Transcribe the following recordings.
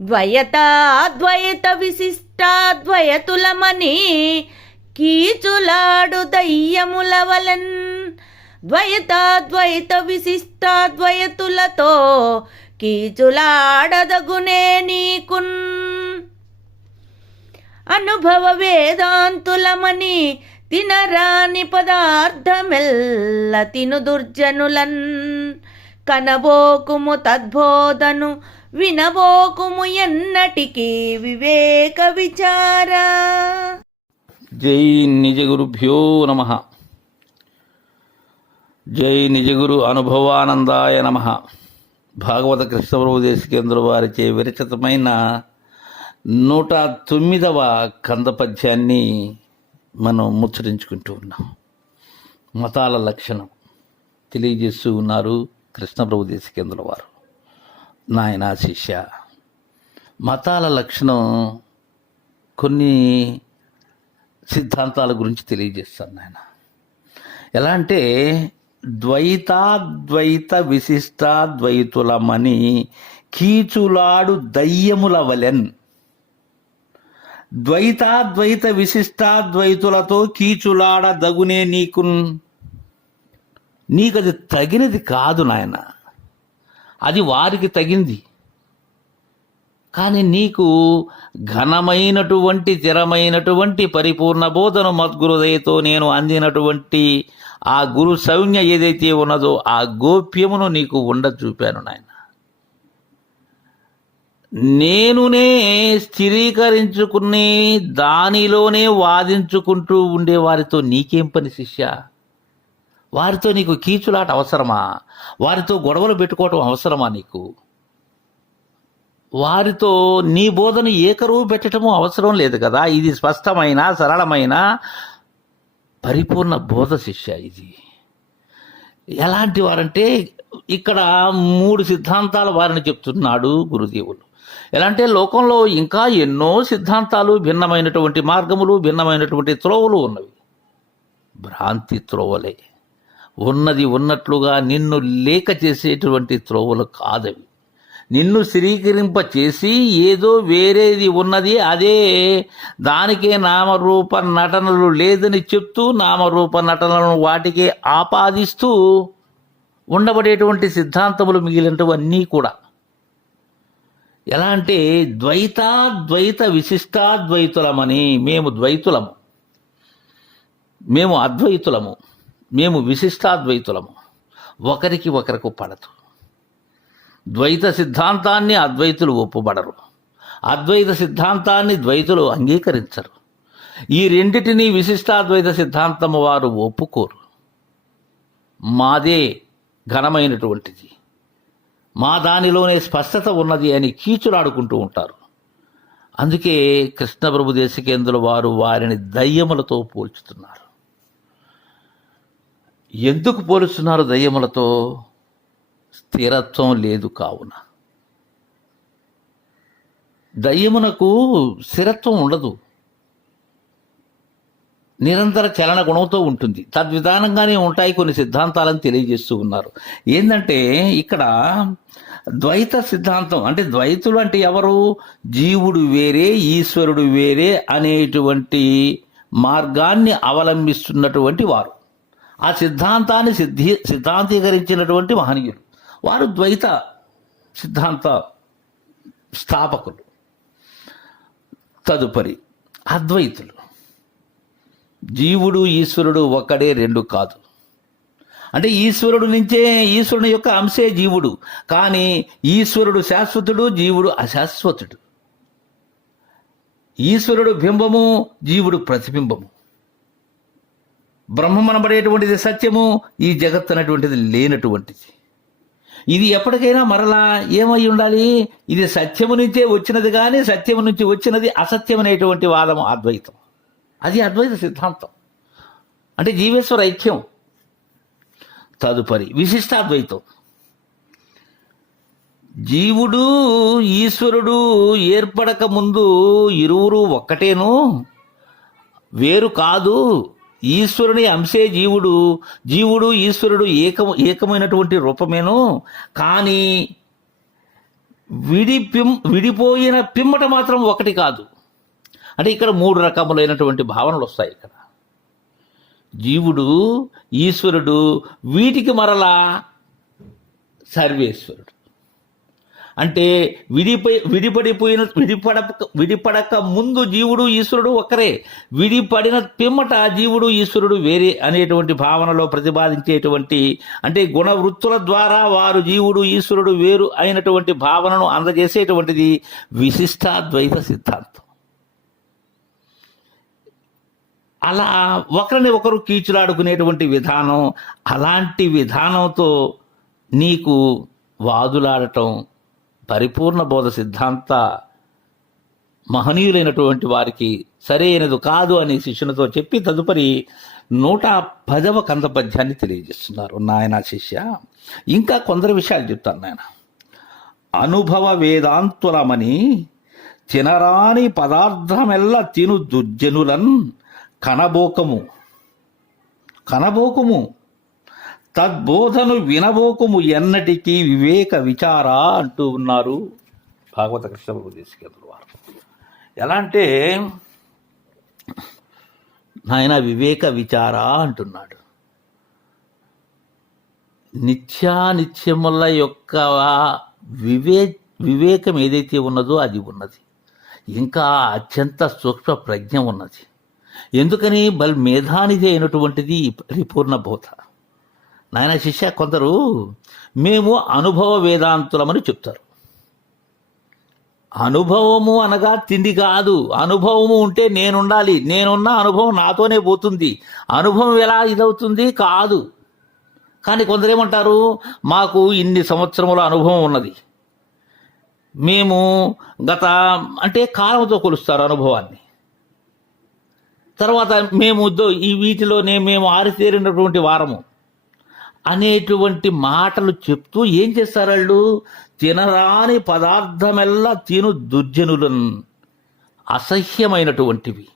ద్వయతాద్వయత విశిష్టాద్వయతులమని కీచులాడు దయ్యముల వలన్. ద్వయతాద్వైత విశిష్టాద్వయతులతో కీచులాడదగునే నీకున్. అనుభవ వేదాంతులమని తినరాని పదార్థమెల్ల తిను దుర్జనులన్. కనబోకుము తద్బోధను వినబోకుము ఎన్నటికీ వివేక విచార. జై నిజగురుభ్యో నమ. జై నిజగురు అనుభవానందాయ నమ. భాగవత కృష్ణప్రభు దేశికేంద్ర వారిచే విరచితమైన నూట తొమ్మిదవ కంద పద్యాన్ని మనం ముచ్చరించుకుంటూ ఉన్నాం. మతాల లక్షణం. తెలియజేస్తూ ఉన్నారు కృష్ణప్రభు దేశికేంద్రుల వారు. నాయన శిష్య. మతాల లక్షణం కొన్ని సిద్ధాంతాల గురించి తెలియజేస్తాను నాయన. ఎలా అంటే ద్వైతాద్వైత విశిష్టాద్వైతులమని కీచులాడు దయ్యముల వలెన్. ద్వైతాద్వైత విశిష్టాద్వైతులతో కీచులాడ దగునే నీకున్ నీకు అది తగినది కాదు నాయన. అది వారికి తగింది. కానీ నీకు ఘనమైనటువంటి స్థిరమైనటువంటి పరిపూర్ణ బోధను మద్గురుదయతో నేను అందినటువంటి ఆ గురు సౌజ్ఞ ఏదైతే ఉన్నదో ఆ గోప్యమును నీకు ఉండ చూపాను నాయన. నేనునే స్థిరీకరించుకుని దానిలోనే వాదించుకుంటూ ఉండే వారితో నీకేం పని శిష్య? వారితో నీకు కీచులాట అవసరమా? వారితో గొడవలు పెట్టుకోవటం అవసరమా నీకు? వారితో నీ బోధను ఏకరువు పెట్టడము అవసరం లేదు కదా. ఇది స్పష్టమైన సరళమైన? పరిపూర్ణ బోధ శిష్య ఇది. ఎలాంటి వారంటే ఇక్కడ మూడు సిద్ధాంతాల వారిని చెప్తున్నాడు గురుదేవులు ఎలా అంటే లోకంలో ఇంకా ఎన్నో సిద్ధాంతాలు భిన్నమైనటువంటి మార్గములు భిన్నమైనటువంటి త్రోవలు ఉన్నవి. భ్రాంతి త్రోవలే. ఉన్నది ఉన్నట్లుగా నిన్ను లేక చేసేటువంటి త్రోవలు కాదవి. నిన్ను స్థిరీకరింప చేసి ఏదో వేరేది ఉన్నది అదే. దానికే నామరూప నటనలు లేదని చెప్తూ నామరూప నటనలను వాటికే ఆపాదిస్తూ ఉండబడేటువంటి సిద్ధాంతములు మిగిలినవన్నీ కూడా. ఎలా అంటే ద్వైతాద్వైత విశిష్టాద్వైతులమని మేము ద్వైతులము. మేము అద్వైతులము. మేము విశిష్టాద్వైతులము. ఒకరికి ఒకరికి పడదు. ద్వైత సిద్ధాంతాన్ని అద్వైతులు ఒప్పుబడరు. అద్వైత సిద్ధాంతాన్ని ద్వైతులు అంగీకరించరు. ఈ రెండిటినీ విశిష్టాద్వైత సిద్ధాంతము వారు ఒప్పుకోరు. మాదే ఘనమైనటువంటిది. మా దానిలోనే స్పష్టత ఉన్నది అని కీచులాడుకుంటూ ఉంటారు. అందుకే కృష్ణప్రభు దేశికేంద్రుల వారు వారిని దయ్యములతో పోల్చుతున్నారు. ఎందుకు పోలుస్తున్నారు దయ్యములతో? స్థిరత్వం లేదు కావున. దయ్యమునకు స్థిరత్వం ఉండదు. నిరంతర చలన గుణంతో ఉంటుంది. తద్విధానంగానే ఉంటాయి కొన్ని సిద్ధాంతాలను తెలియజేస్తూ ఉన్నారు. ఏంటంటే ఇక్కడ ద్వైత సిద్ధాంతం అంటే ద్వైతులు అంటే ఎవరు? జీవుడు వేరే ఈశ్వరుడు వేరే అనేటువంటి మార్గాన్ని అవలంబిస్తున్నటువంటి వారు. ఆ సిద్ధాంతాన్ని సిద్ధి సిద్ధాంతీకరించినటువంటి మహనీయులు వారు ద్వైత సిద్ధాంత స్థాపకులు. తదుపరి అద్వైతులు. జీవుడు ఈశ్వరుడు ఒక్కడే రెండు కాదు. అంటే ఈశ్వరుడు నుంచే ఈశ్వరుని యొక్క అంశే జీవుడు. కానీ ఈశ్వరుడు శాశ్వతుడు జీవుడు అశాశ్వతుడు. ఈశ్వరుడు బింబము జీవుడు ప్రతిబింబము. బ్రహ్మమనబడేటువంటిది సత్యము ఈ జగత్ అనేటువంటిది లేనటువంటిది. ఇది ఎప్పటికైనా మరలా ఏమై ఉండాలి? ఇది సత్యము నుంచే వచ్చినది కానీ సత్యము నుంచి వచ్చినది అసత్యం అనేటువంటి వాదము అద్వైతం. అది అద్వైత సిద్ధాంతం. అంటే జీవేశ్వర ఐక్యం. తదుపరి విశిష్టాద్వైతం. జీవుడు ఈశ్వరుడు ఏర్పడక ముందు ఇరువురు ఒక్కటేను వేరు కాదు. ఈశ్వరుని అంశే జీవుడు. జీవుడు ఈశ్వరుడు ఏకము ఏకమైనటువంటి రూపమేను. కానీ విడి పిం విడిపోయిన పిమ్మట మాత్రం ఒకటి కాదు. అంటే ఇక్కడ మూడు రకములైనటువంటి భావనలు వస్తాయి ఇక్కడ. జీవుడు ఈశ్వరుడు వీటికి మరలా సర్వేశ్వరుడు. అంటే విడిపై విడిపడిపోయిన విడిపడ విడిపడక ముందు జీవుడు ఈశ్వరుడు ఒకరే. విడిపడిన పిమ్మట జీవుడు ఈశ్వరుడు వేరే అనేటువంటి భావనలో ప్రతిపాదించేటువంటి అంటే గుణ వృత్తుల ద్వారా వారు జీవుడు ఈశ్వరుడు వేరు అయినటువంటి భావనను అందజేసేటువంటిది విశిష్టాద్వైత సిద్ధాంతం. అలా ఒకరిని ఒకరు కీచులాడుకునేటువంటి విధానం అలాంటి విధానంతో నీకు వాదులాడటం పరిపూర్ణ బోధ సిద్ధాంత మహనీయులైనటువంటి వారికి సరైనది కాదు అని శిష్యునితో చెప్పి తదుపరి నూట పదవ కంద పద్యాన్ని తెలియజేస్తున్నారు నాయన శిష్య. ఇంకా కొందరు విషయాలు చెప్తాను నాయన. అనుభవ వేదాంతులమని తినరాని పదార్థమెల్ల తిను దుర్జనులన్ కనబోకము. కనబోకము. తద్బోధను వినబోకుము ఎన్నటికీ వివేక విచార అంటూ ఉన్నారు. భాగవత కృష్ణ తీసుకెళ్ళి వారు ఎలా అంటే నాయన వివేక విచార అంటున్నాడు. నిత్యానిత్యముల యొక్క వివే వివేకం ఏదైతే ఉన్నదో అది ఉన్నది. ఇంకా అత్యంత సూక్ష్మ ప్రజ్ఞ ఉన్నది. ఎందుకని బల్ మేధానిది అయినటువంటిది పరిపూర్ణ బోధ. నాయన శిష్య కొందరు మేము అనుభవ వేదాంతులమని చెప్తారు. అనుభవము అనగా తిండి కాదు. అనుభవము ఉంటే నేనుండాలి. నేనున్న అనుభవం నాతోనే పోతుంది. అనుభవం ఎలా ఇదవుతుంది? కాదు. కానీ కొందరేమంటారు మాకు ఇన్ని సంవత్సరముల అనుభవం ఉన్నది. మేము గత అంటే కాలంతో కొలుస్తారు అనుభవాన్ని. తర్వాత మేము ఈ వీటిలోనే మేము ఆరితేరినటువంటి వారము. అనేటువంటి మాటలు చెప్తూ ఏం చేస్తారు వాళ్ళు తినరాని పదార్థమెల్లా తిను దుర్జనులను. అసహ్యమైనటువంటివి.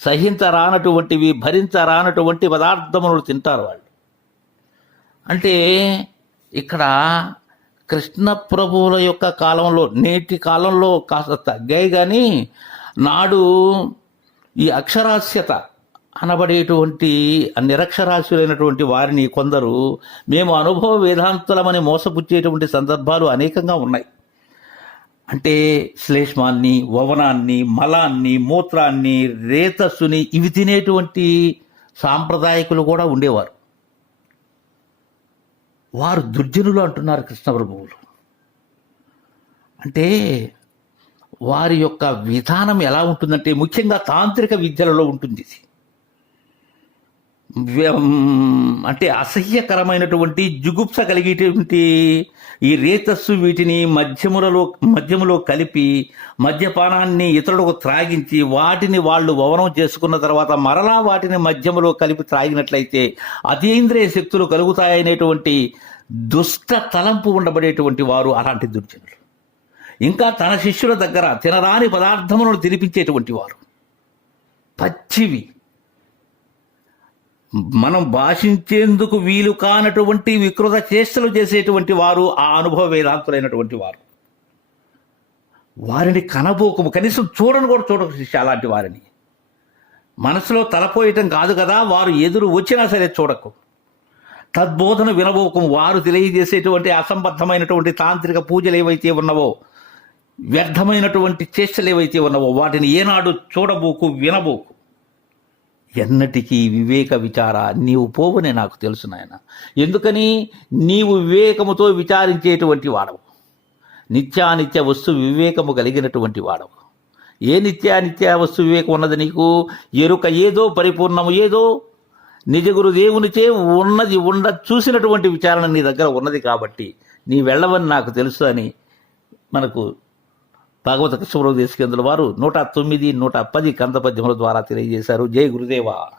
సహించరానటువంటివి భరించరానటువంటి పదార్థములు తింటారు వాళ్ళు. అంటే ఇక్కడ కృష్ణ ప్రభువుల యొక్క కాలంలో నేటి కాలంలో కాస్త తగ్గాయి కానీ నాడు ఈ అక్షరాస్యత అనబడేటువంటి నిరక్షరాస్యులైనటువంటి వారిని కొందరు మేము అనుభవ వేదాంతులమని మోసపుచ్చేటువంటి సందర్భాలు అనేకంగా ఉన్నాయి. అంటే శ్లేష్మాన్ని వవనాన్ని మలాన్ని మూత్రాన్ని రేతస్సుని ఇవి తినేటువంటి సాంప్రదాయకులు కూడా ఉండేవారు. వారు దుర్జనులు అంటున్నారు కృష్ణ ప్రభువులు. అంటే వారి యొక్క విధానం ఎలా ఉంటుందంటే ముఖ్యంగా తాంత్రిక విద్యలలో ఉంటుంది ఇది. అంటే అసహ్యకరమైనటువంటి జుగుప్స కలిగేటువంటి ఈ రేతస్సు వీటిని మద్యములలో మద్యములో కలిపి మద్యపానాన్ని ఇతరులకు త్రాగించి వాటిని వాళ్ళు వవనం చేసుకున్న తర్వాత మరలా వాటిని మద్యములో కలిపి త్రాగినట్లయితే అతీంద్రియ శక్తులు కలుగుతాయనేటువంటి దుష్ట తలంపు ఉండబడేటువంటి వారు అలాంటి దుర్జనులు. ఇంకా తన శిష్యుల దగ్గర తినరాని పదార్థములను తినిపించేటువంటి వారు. పచ్చివి. మనం భాషించేందుకు వీలు కానటువంటి వికృత చేష్టలు చేసేటువంటి వారు ఆ అనుభవ వేదాంతులైనటువంటి వారు. వారిని కనబోకము. కనీసం చూడను కూడా చూడక శిష్య అలాంటి వారిని. మనసులో తలపోయటం కాదు కదా వారు ఎదురు వచ్చినా సరే చూడకు. తద్బోధన వినబోకము. వారు తెలియజేసేటువంటి అసంబద్ధమైనటువంటి తాంత్రిక పూజలు ఏవైతే ఉన్నవో వ్యర్థమైనటువంటి చేష్టలు ఏవైతే ఉన్నవో వాటిని ఏనాడు చూడబోకు వినబోకు. ఎన్నటికీ వివేక విచార నీవు పోవని నాకు తెలుసు నాయన. ఎందుకని? నీవు వివేకముతో విచారించేటువంటి వాడవు. నిత్యానిత్య వస్తు వివేకము కలిగినటువంటి వాడవు. ఏ నిత్యానిత్య వస్తు వివేకం ఉన్నది నీకు? ఎరుక ఏదో పరిపూర్ణము ఏదో. నిజ గురు దేవునిచే ఉన్నది ఉండ చూసినటువంటి విచారణ నీ దగ్గర ఉన్నది కాబట్టి నీ వెళ్ళవని నాకు తెలుసు అని మనకు భాగవత కృష్ణప్రభు దేశకేంద్రుల వారు నూట తొమ్మిది నూట పది కంద పద్యముల ద్వారా తెలియజేశారు. జై గురుదేవా.